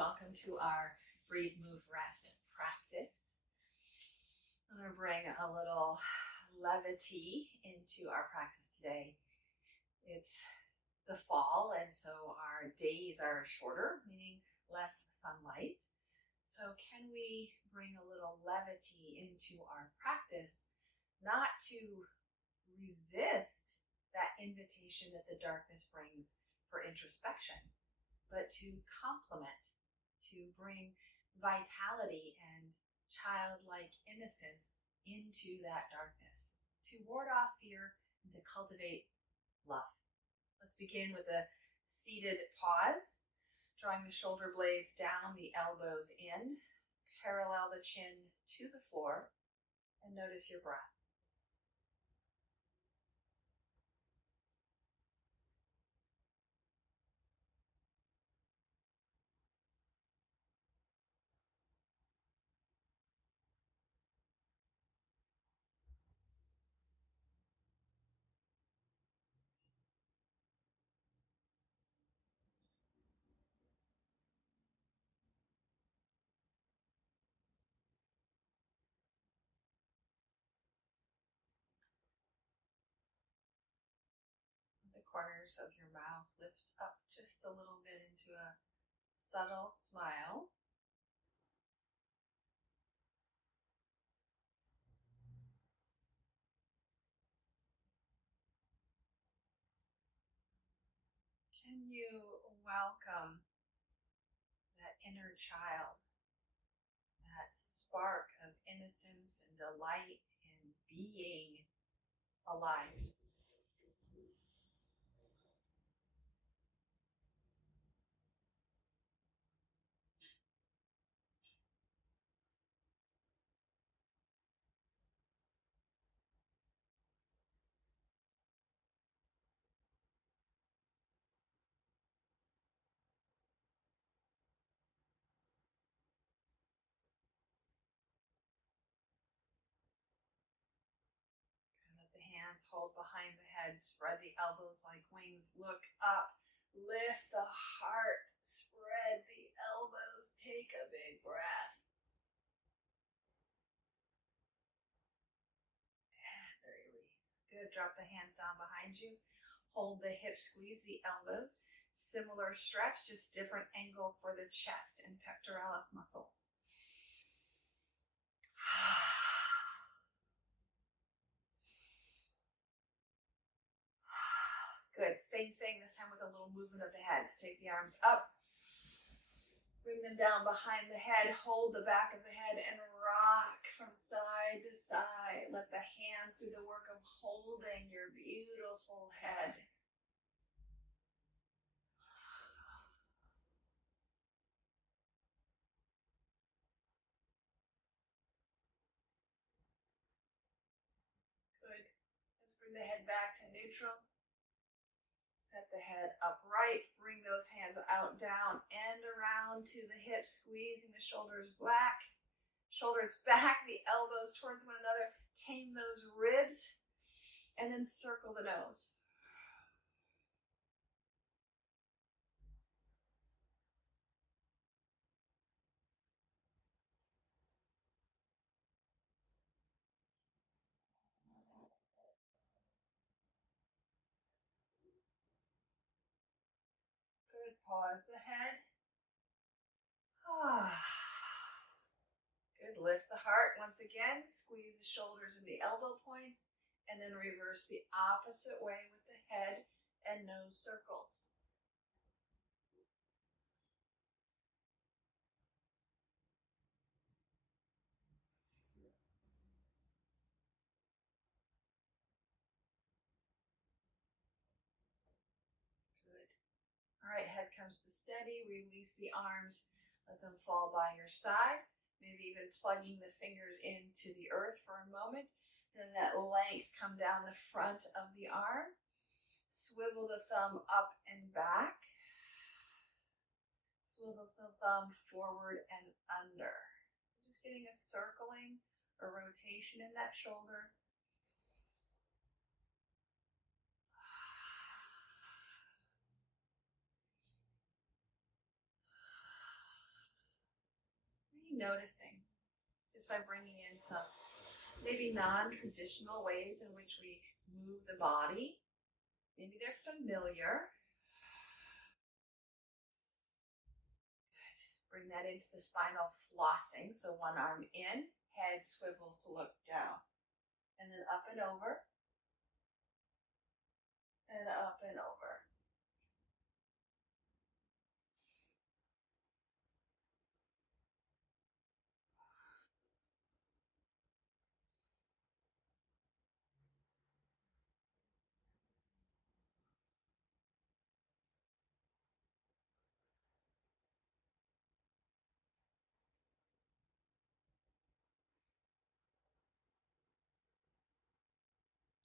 welcome to our Breathe, Move, Rest practice. I'm going to bring a little levity into our practice today. It's the fall, and so our days are shorter, meaning less sunlight. So can we bring a little levity into our practice, not to resist that invitation that the darkness brings for introspection, but to complement, to bring vitality and childlike innocence into that darkness, to ward off fear and to cultivate love. Let's begin with a seated pause, drawing the shoulder blades down, the elbows in, parallel the chin to the floor, and notice your breath. The corners of your mouth lift up just a little bit into a subtle smile. Can you welcome that inner child, that spark of innocence and delight in being alive? Let the hands hold behind the head, spread the elbows like wings, look up, lift the heart, spread the elbows, take a big breath. And release. Good, drop the hands down behind you, hold the hips, squeeze the elbows. Similar stretch, just different angle for the chest and pectoralis muscles. Good. Same thing this time with a little movement of the head. So take the arms up, bring them down behind the head, hold the back of the head and rock from side to side. Let the hands do the work of holding your beautiful head. Good. Let's bring the head back to neutral. Set the head upright, bring those hands out, down, and around to the hips, squeezing the shoulders back, the elbows towards one another, tame those ribs, and then circle the nose. Good, pause the head. Good, lift the heart once again, squeeze the shoulders and the elbow points, and then reverse the opposite way with the head and nose circles. Good. All right, head comes to steady, release the arms, let them fall by your side, maybe even plugging the fingers into the earth for a moment. Then that length come down the front of the arm. Swivel the thumb up and back. Swivel the thumb forward and under. Just getting a circling or rotation in that shoulder. noticing just by bringing in some maybe non-traditional ways in which we move the body. Maybe they're familiar. Good. Bring that into the spinal flossing. So one arm in, head swivels to look down. And then up and over. And up and over.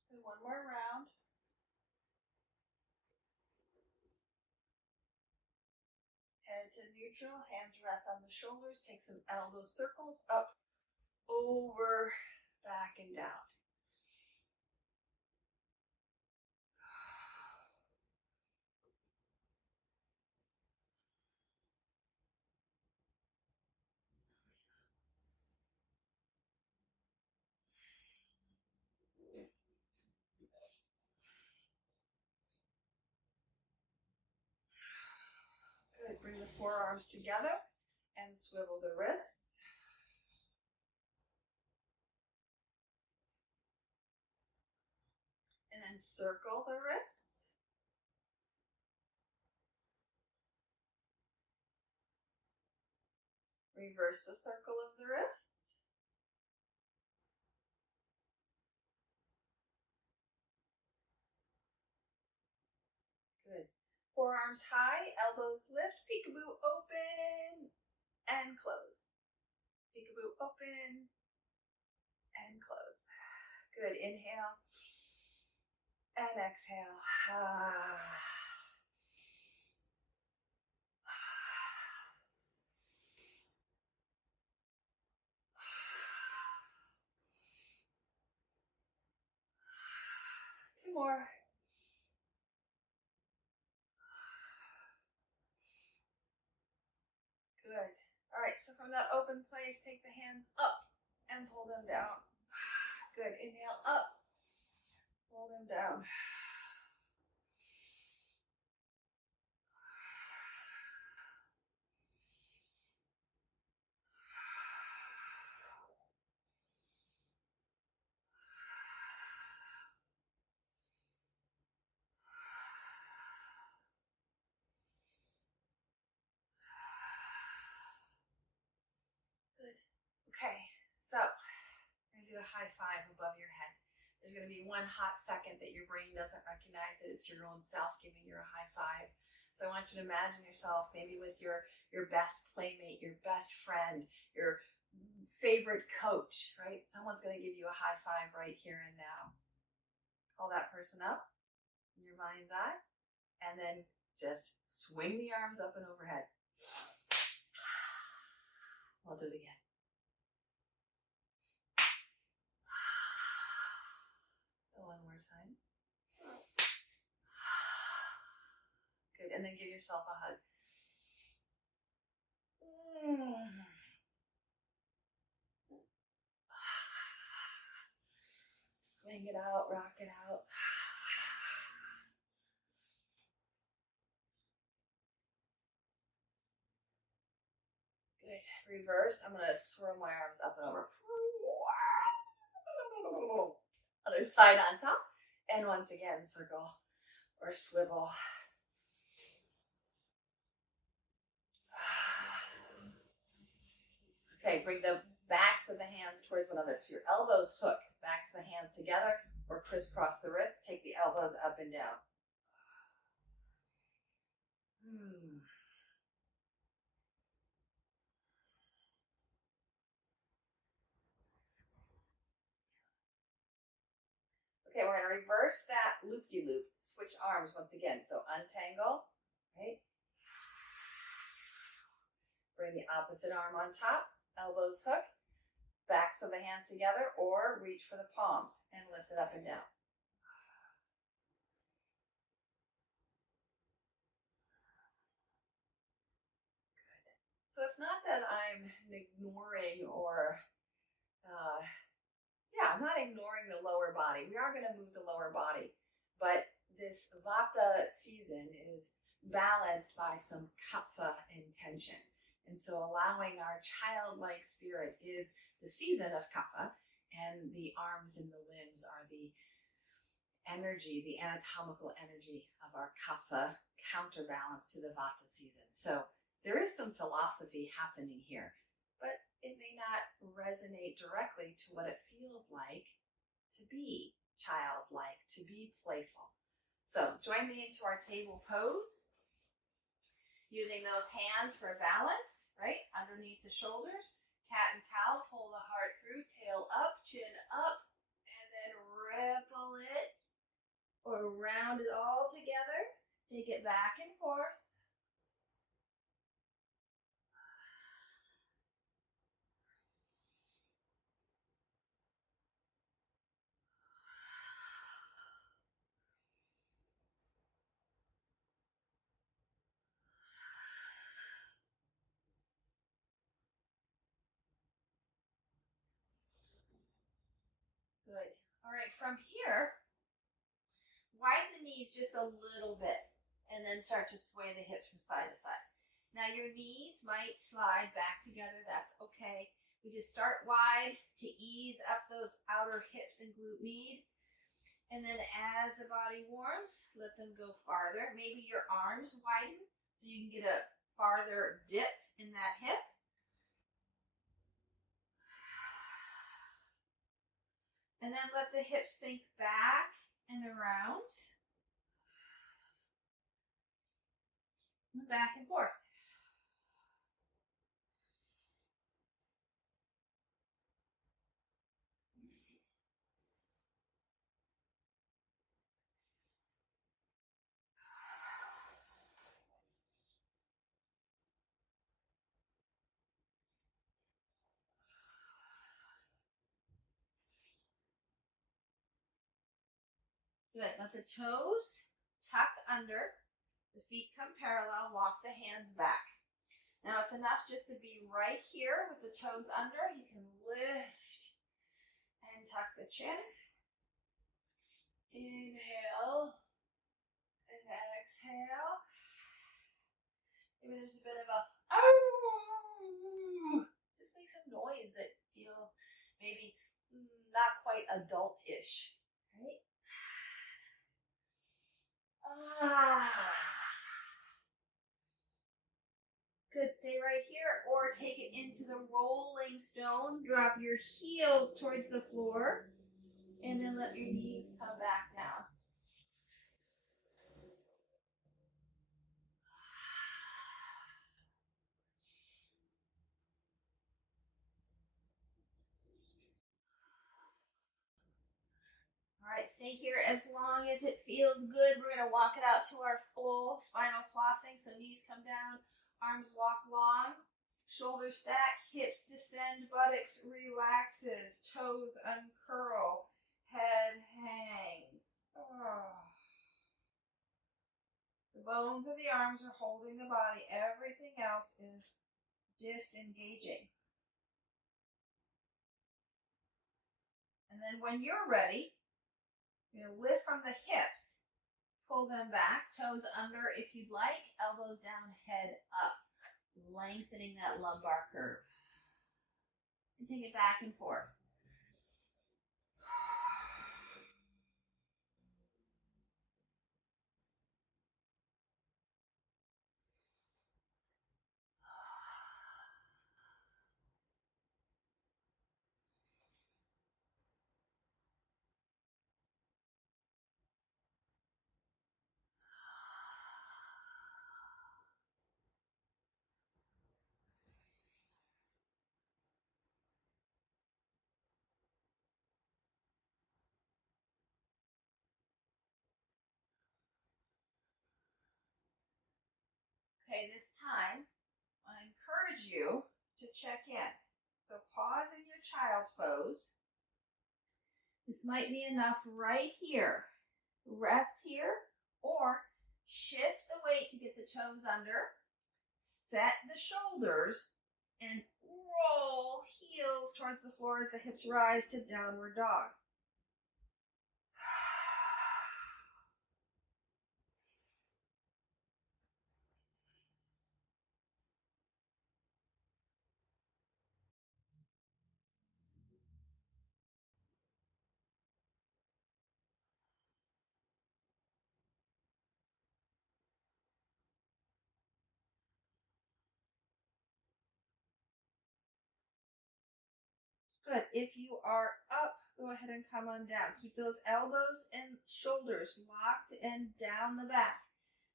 And one more round. Head to neutral, hands rest on the shoulders. Take some elbow circles up, over, back, and down. Good. Bring the forearms together and swivel the wrists. And then circle the wrists. Reverse the circle of the wrists. Good. Forearms high, elbows lift, peekaboo open and close. Peekaboo open and close. Good. Inhale and exhale. Two more. Good. All right, so from that open place, take the hands up and pull them down. Good. Inhale up, pull them down. Good. Okay, so I'm going to do a high five above your head. There's going to be one hot second that your brain doesn't recognize it. It's your own self giving you a high five. So I want you to imagine yourself maybe with your best playmate, your best friend, your favorite coach, right? Someone's going to give you a high five right here and now. Call that person up in your mind's eye, and then just swing the arms up and overhead. I'll do it again. One more time. Good, and then give yourself a hug. Swing it out, rock it out. Good. Reverse. I'm going to swirl my arms up and over. Other side on top. And once again, circle or swivel. Okay, bring the backs of the hands towards one another. So your elbows hook, backs of the hands together, or crisscross the wrists. Take the elbows up and down. Okay, we're going to reverse that loop-de-loop. Switch arms once again. So untangle, right? Bring the opposite arm on top. Elbows hook. Backs of the hands together, or reach for the palms and lift it up and down. Good. So it's not that I'm ignoring or, I'm not ignoring the lower body. We are going to move the lower body, but this Vata season is balanced by some Kapha intention. And so allowing our childlike spirit is the season of Kapha, and the arms and the limbs are the energy, the anatomical energy of our Kapha counterbalance to the Vata season. So there is some philosophy happening here, but it may not resonate directly to what it feels like to be childlike, to be playful. So join me into our table pose, using those hands for balance, right? Underneath the shoulders. Cat and cow, pull the heart through, tail up, chin up, and then ripple it or round it all together. Take it back and forth. Good. All right, from here, widen the knees just a little bit and then start to sway the hips from side to side. Now your knees might slide back together, that's okay. We just start wide to ease up those outer hips and glute med. And then as the body warms, let them go farther. Maybe your arms widen so you can get a farther dip in that hip. And then let the hips sink back and around. And back and forth. Good. Let the toes tuck under. The feet come parallel. Walk the hands back. Now it's enough just to be right here with the toes under. You can lift and tuck the chin. Inhale and exhale. Maybe there's a bit of a oh, just make some noise that feels maybe not quite adult-ish, right? Good, stay right here or take it into the rolling stone. Drop your heels towards the floor and then let your knees come back down. All right, stay here as long as it feels good. We're going to walk it out to our full spinal flossing. So knees come down, arms walk long, shoulders stack, hips descend, buttocks relaxes, toes uncurl, head hangs. Oh. The bones of the arms are holding the body. Everything else is disengaging. And then when you're ready, you're going to lift from the hips, pull them back, toes under if you'd like, elbows down, head up, lengthening that lumbar curve. And take it back and forth. Okay, this time, I encourage you to check in. So pause in your child's pose. This might be enough right here. Rest here, or shift the weight to get the toes under, set the shoulders, and roll heels towards the floor as the hips rise to downward dog. Good. If you are up, go ahead and come on down. Keep those elbows and shoulders locked and down the back.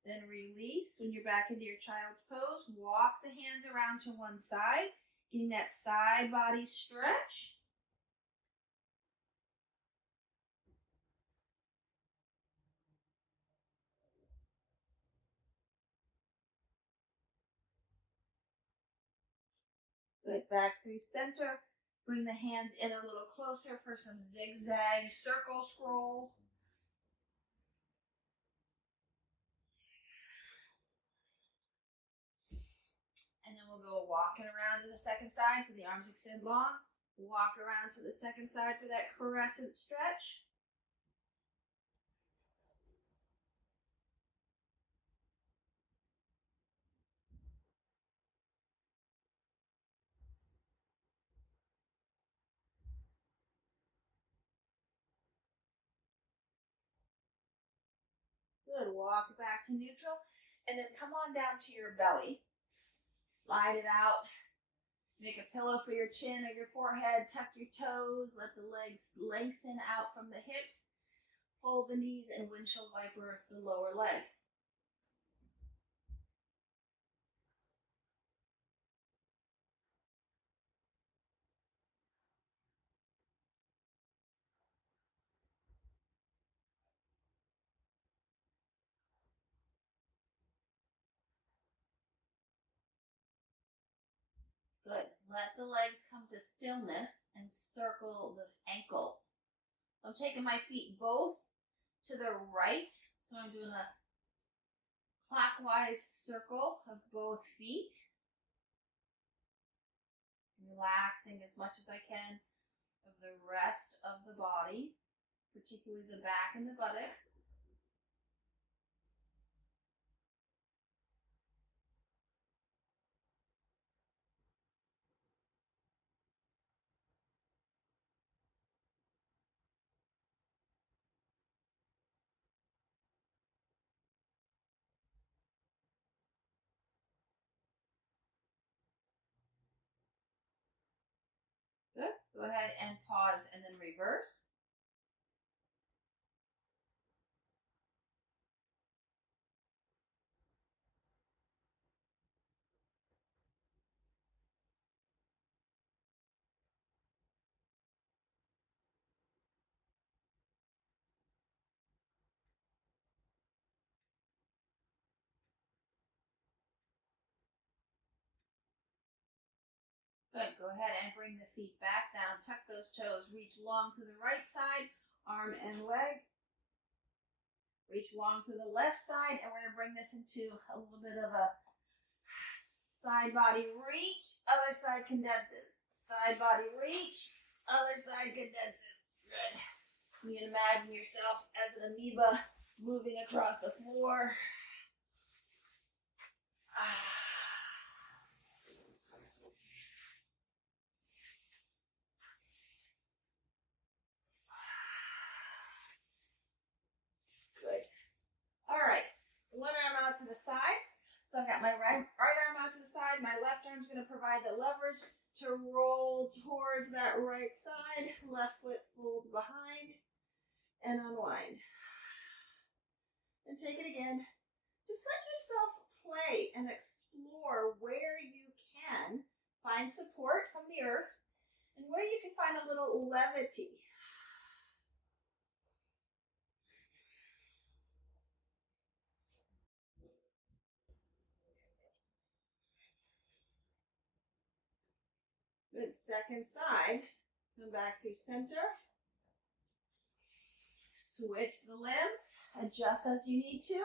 Then release when you're back into your child's pose. Walk the hands around to one side, getting that side body stretch. Good. Back through center. Bring the hands in a little closer for some zigzag circle scrolls. And then we'll go walking around to the second side so the arms extend long. Walk around to the second side for that crescent stretch. Good. Walk back to neutral. And then come on down to your belly. Slide it out. Make a pillow for your chin or your forehead. Tuck your toes. Let the legs lengthen out from the hips. Fold the knees and windshield wiper the lower leg. Good. Let the legs come to stillness and circle the ankles. I'm taking my feet both to the right. So I'm doing a clockwise circle of both feet. Relaxing as much as I can of the rest of the body, particularly the back and the buttocks. Good. Go ahead and pause and then reverse. Good. Go ahead and bring the feet back down. Tuck those toes. Reach long to the right side, arm and leg. Reach long to the left side, and we're going to bring this into a little bit of a side body reach, other side condenses. Side body reach, other side condenses. Good. You can imagine yourself as an amoeba moving across the floor. Good. All right. One arm out to the side. So I've got my right arm out to the side. My left arm is going to provide the leverage to roll towards that right side. Left foot folds behind and unwind. And take it again. Just let yourself play and explore where you can find support from the earth and where you can find a little levity. Good. Second side. Come back through center. Switch the limbs. Adjust as you need to.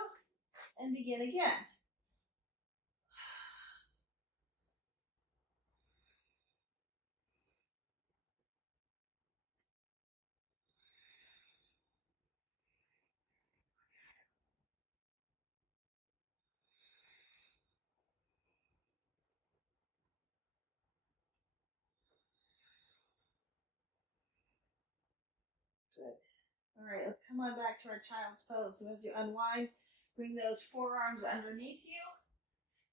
And begin again. All right, let's come on back to our child's pose. So as you unwind, bring those forearms underneath you.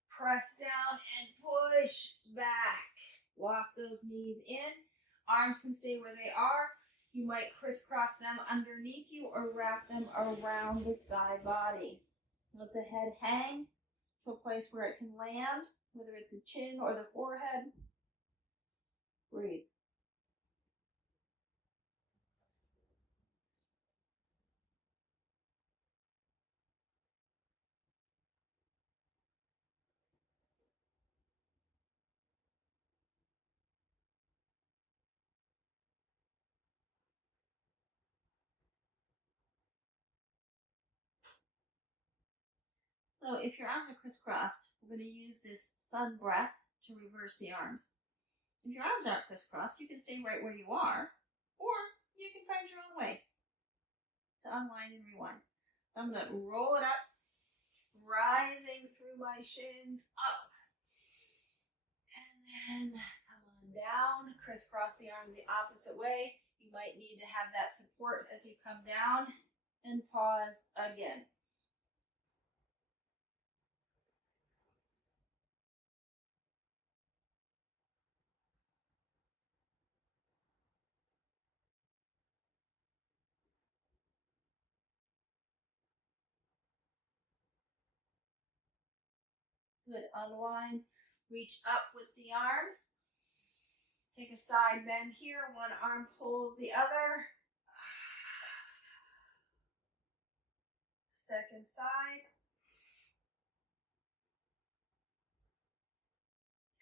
Press down and push back. Walk those knees in. Arms can stay where they are. You might crisscross them underneath you or wrap them around the side body. Let the head hang to a place where it can land, whether it's the chin or the forehead. Breathe. So if your arms are crisscrossed, we're going to use this sun breath to reverse the arms. If your arms aren't crisscrossed, you can stay right where you are, or you can find your own way to unwind and rewind. So I'm going to roll it up, rising through my shins, up, and then come on down, crisscross the arms the opposite way. You might need to have that support as you come down, and pause again. Good, unwind, reach up with the arms. Take a side bend here, one arm pulls the other. Second side.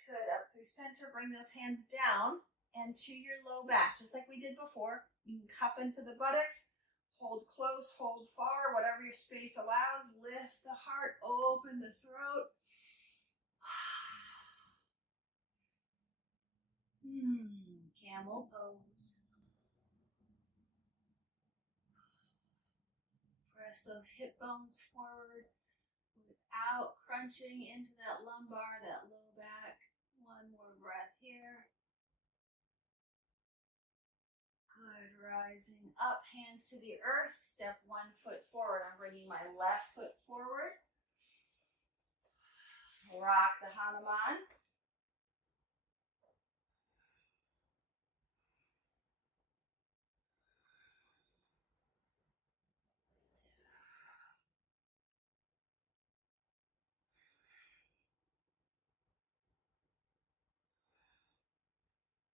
Good, up through center, bring those hands down and to your low back, just like we did before. You can cup into the buttocks, hold close, hold far, whatever your space allows. Lift the heart, open the throat. Camel pose. Press those hip bones forward without crunching into that lumbar, that low back. One more breath here. Good, rising up, hands to the earth. Step one foot forward. I'm bringing my left foot forward. Rock the Hanuman.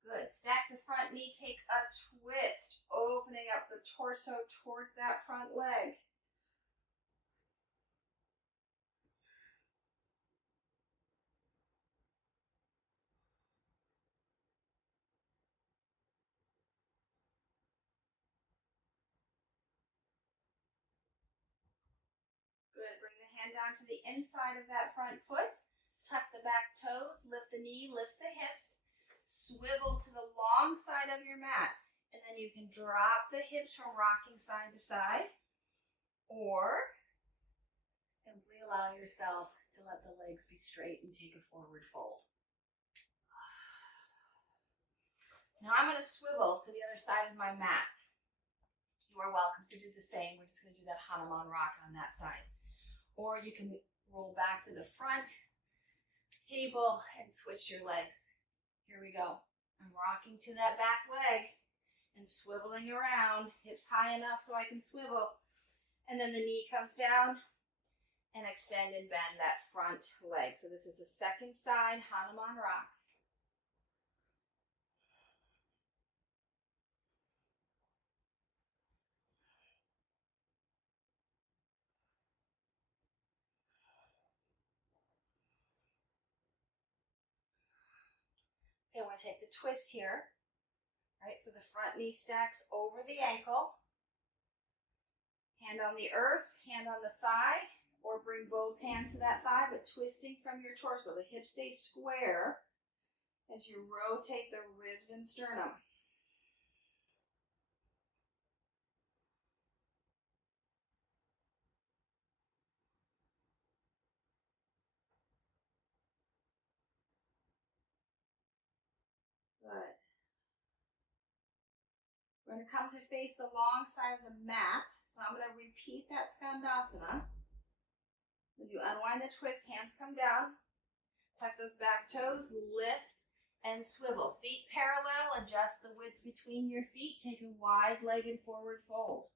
Good. Stack the front knee, take a twist, opening up the torso towards that front leg. Good. Bring the hand down to the inside of that front foot. Tuck the back toes, lift the knee, lift the hips. Swivel to the long side of your mat. And then you can drop the hips from rocking side to side. Or simply allow yourself to let the legs be straight and take a forward fold. Now I'm going to swivel to the other side of my mat. You are welcome to do the same. We're just going to do that Hanuman rock on that side. Or you can roll back to the front table and switch your legs. Here we go. I'm rocking to that back leg and swiveling around, hips high enough so I can swivel. And then the knee comes down and extend and bend that front leg. So this is the second side Hanuman rock. Okay, I want to take the twist here. Right, so the front knee stacks over the ankle. Hand on the earth, hand on the thigh, or bring both hands to that thigh, but twisting from your torso. The hips stay square as you rotate the ribs and sternum. Good. We're going to come to face the long side of the mat. So I'm going to repeat that Skandasana. As you unwind the twist, hands come down. Tuck those back toes, lift and swivel. Feet parallel, adjust the width between your feet. Take a wide-legged forward fold.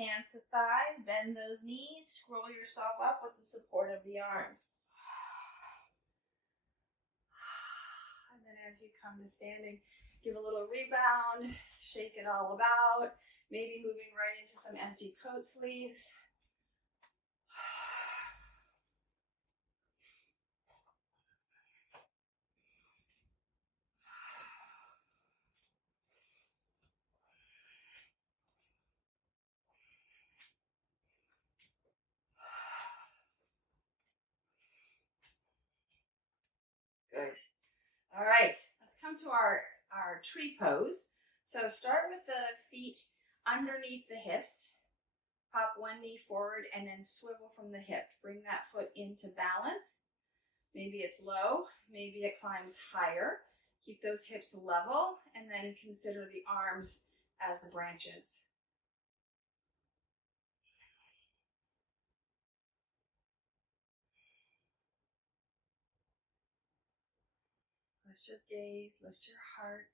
Hands to thighs, bend those knees, scroll yourself up with the support of the arms. And then as you come to standing, give a little rebound, shake it all about, maybe moving right into some empty coat sleeves. Good. All right, let's come to our tree pose. So start with the feet underneath the hips. Pop one knee forward and then swivel from the hip. Bring that foot into balance. Maybe it's low, maybe it climbs higher. Keep those hips level and then consider the arms as the branches. Lift your gaze, lift your heart.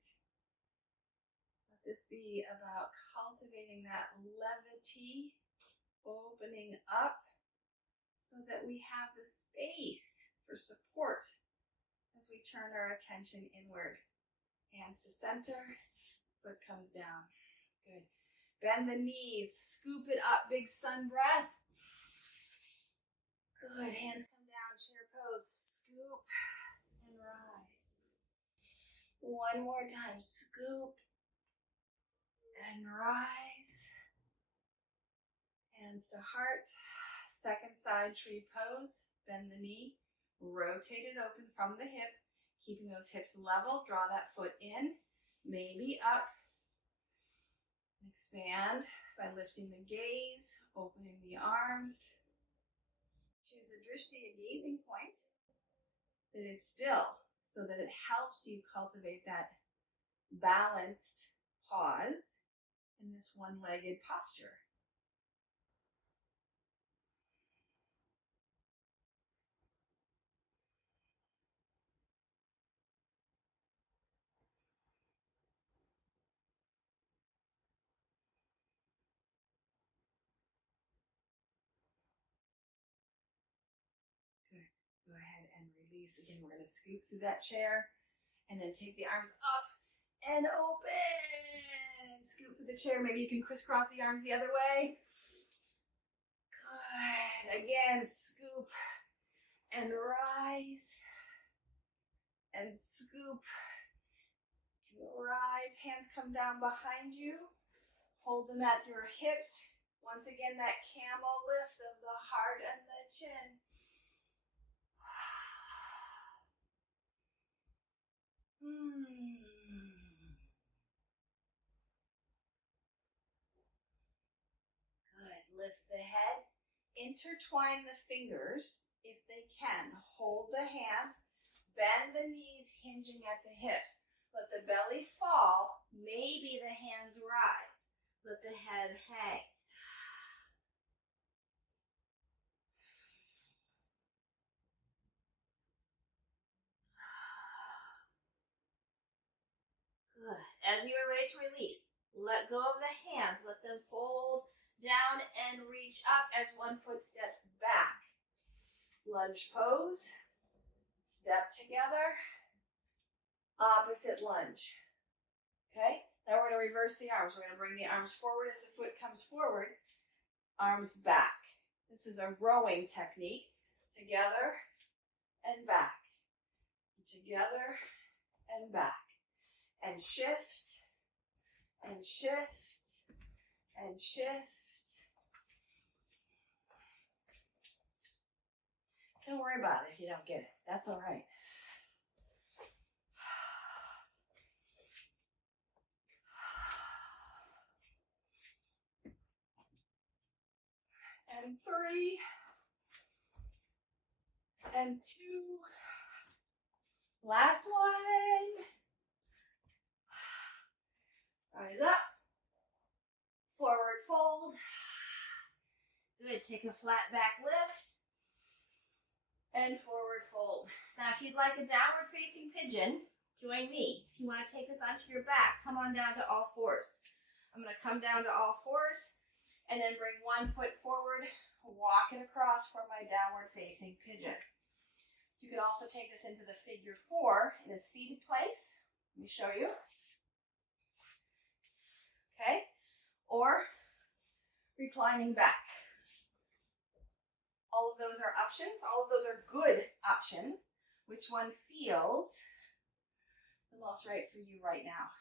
Let this be about cultivating that levity, opening up so that we have the space for support as we turn our attention inward. Hands to center, foot comes down. Good. Bend the knees, scoop it up, big sun breath. Good, hands come down, chair pose, scoop and rise. One more time, scoop and rise. Hands to heart. Second side tree pose, bend the knee, rotate it open from the hip, keeping those hips level, draw that foot in, maybe up. Expand by lifting the gaze, opening the arms. Choose a drishti, a gazing point that is still so that it helps you cultivate that balanced pause in this one-legged posture. Good. Go ahead and release. Again, we're going to scoop through that chair and then take the arms up and open. Scoop through the chair. Maybe you can crisscross the arms the other way. Good. Again, scoop and rise. And scoop. Rise. Hands come down behind you. Hold them at your hips. Once again, that camel lift of the heart and the chin. Good. Lift the head. Intertwine the fingers if they can. Hold the hands. Bend the knees, hinging at the hips. Let the belly fall. Maybe the hands rise. Let the head hang. Good. As you are ready to release, let go of the hands. Let them fold down and reach up as one foot steps back. Lunge pose. Step together. Opposite lunge. Okay? Now we're going to reverse the arms. We're going to bring the arms forward as the foot comes forward. Arms back. This is a rowing technique. Together and back. Together and back. And shift. And shift. And shift. Don't worry about it if you don't get it. That's all right. And 3, and 2. Last one. Rise up. Forward fold. Good. Take a flat back lift. And forward fold. Now, if you'd like a downward facing pigeon, join me. If you want to take this onto your back, come on down to all fours. I'm going to come down to all fours and then bring one foot forward, walk it across for my downward facing pigeon. You can also take this into the figure 4 in a seated place. Let me show you. Okay. Or reclining back. All of those are options. All of those are good options. Which one feels the most right for you right now?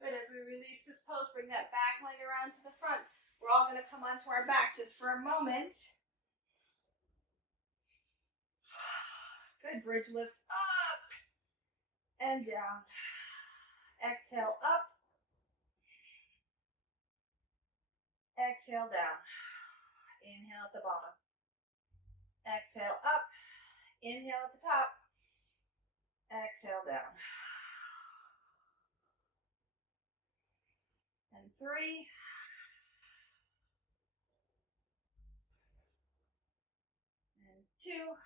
Good. As we release this pose, bring that back leg around to the front. We're all going to come onto our back just for a moment. Good. Bridge lifts up and down. Exhale up. Exhale down. Inhale at the bottom. Exhale up. Inhale at the top. Exhale down. And 3. And 2.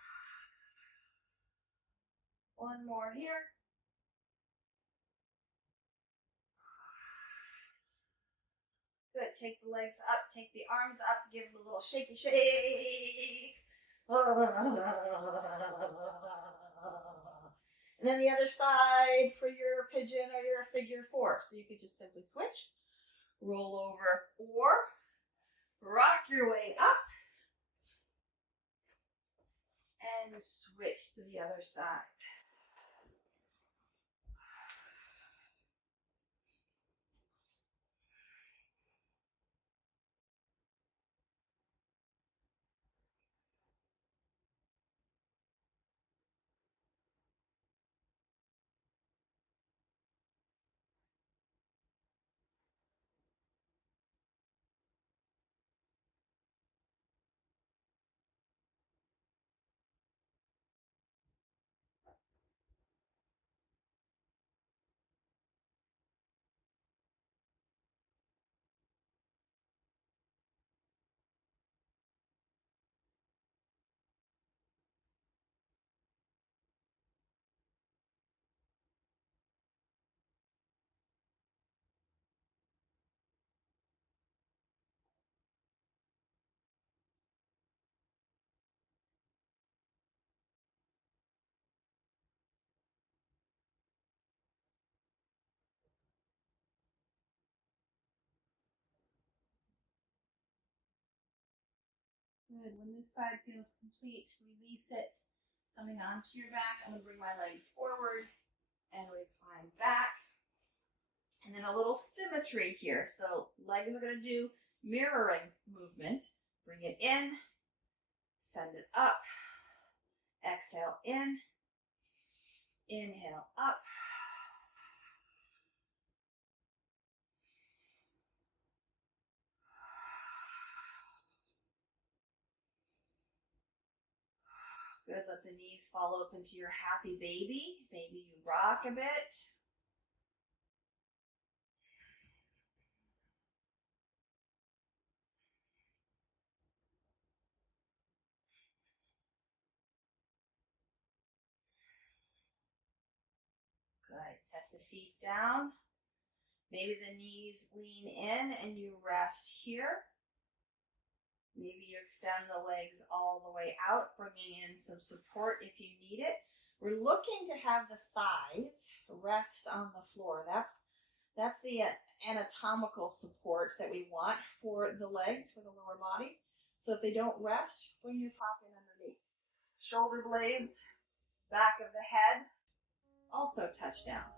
One more here. Good. Take the legs up. Take the arms up. Give them a little shaky shake. And then the other side for your pigeon or your figure 4. So you could just simply switch, roll over, or rock your way up and switch to the other side. Good. When this side feels complete, release it. Coming onto your back, I'm going to bring my leg forward and recline back. And then a little symmetry here. So legs are going to do mirroring movement. Bring it in, send it up, exhale in, inhale up. Good, let the knees fall open to your happy baby. Maybe you rock a bit. Good, set the feet down. Maybe the knees lean in and you rest here. Maybe you extend the legs all the way out, bringing in some support if you need it. We're looking to have the thighs rest on the floor. That's the anatomical support that we want for the legs, for the lower body. So if they don't rest, bring your prop in underneath. Shoulder blades, back of the head, also touch down.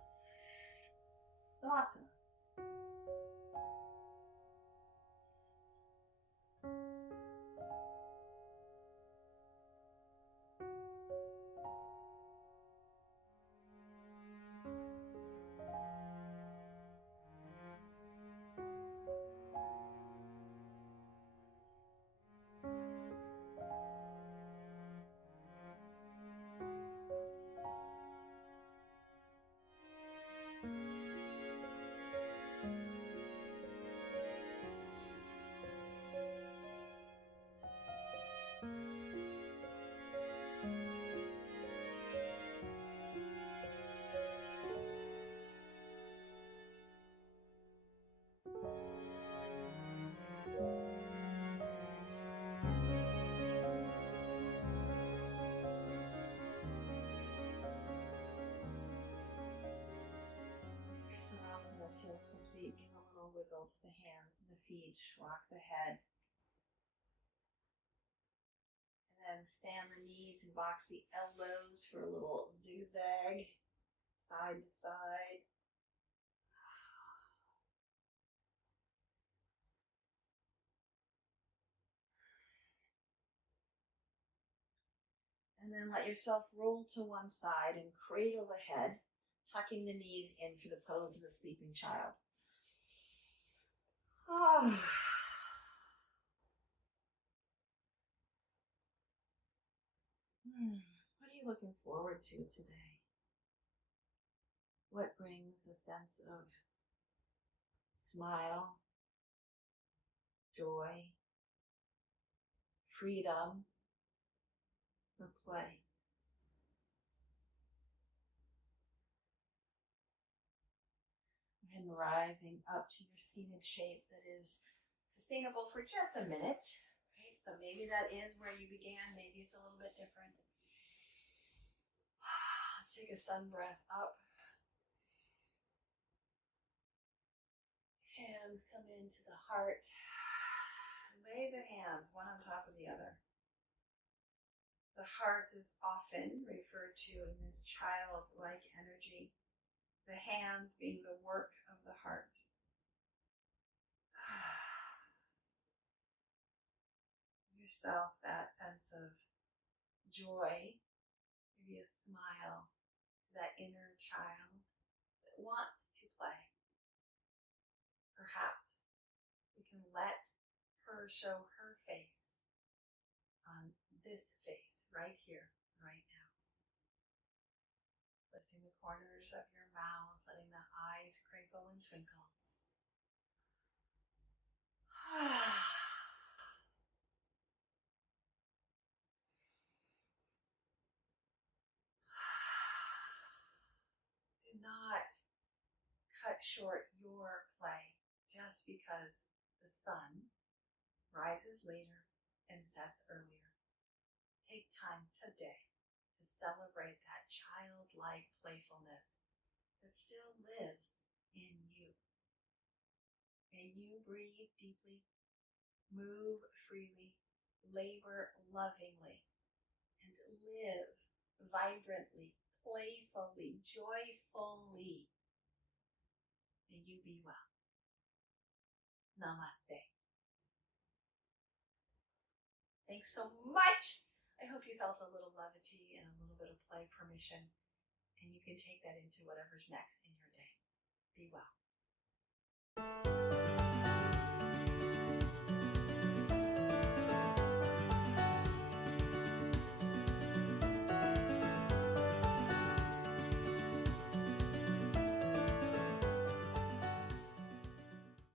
Awesome. Savasana feels complete. Give a little wiggle to the hands and the feet. Rock the head. And then stand the knees and box the elbows for a little zigzag, side to side. And then let yourself roll to one side and cradle the head, tucking the knees in for the pose of the sleeping child. Oh. What are you looking forward to today? What brings a sense of smile, joy, freedom, or play? And rising up to your seated shape that is sustainable for just a minute. Right? So maybe that is where you began. Maybe it's a little bit different. Let's take a sun breath up. Hands come into the heart. Lay the hands one on top of the other. The heart is often referred to in this childlike energy. The hands being the work of the heart. Yourself that sense of joy, maybe a smile to that inner child that wants to play. Perhaps we can let her show her face on this face right here, right now. Lifting the corners of your mouth, letting the eyes crinkle and twinkle. Do not cut short your play just because the sun rises later and sets earlier. Take time today to celebrate that childlike playfulness that still lives in you. May you breathe deeply, move freely, labor lovingly, and live vibrantly, playfully, joyfully. May you be well. Namaste. Thanks so much. I hope you felt a little levity and a little bit of play permission, and you can take that into whatever's next in your day. Be well.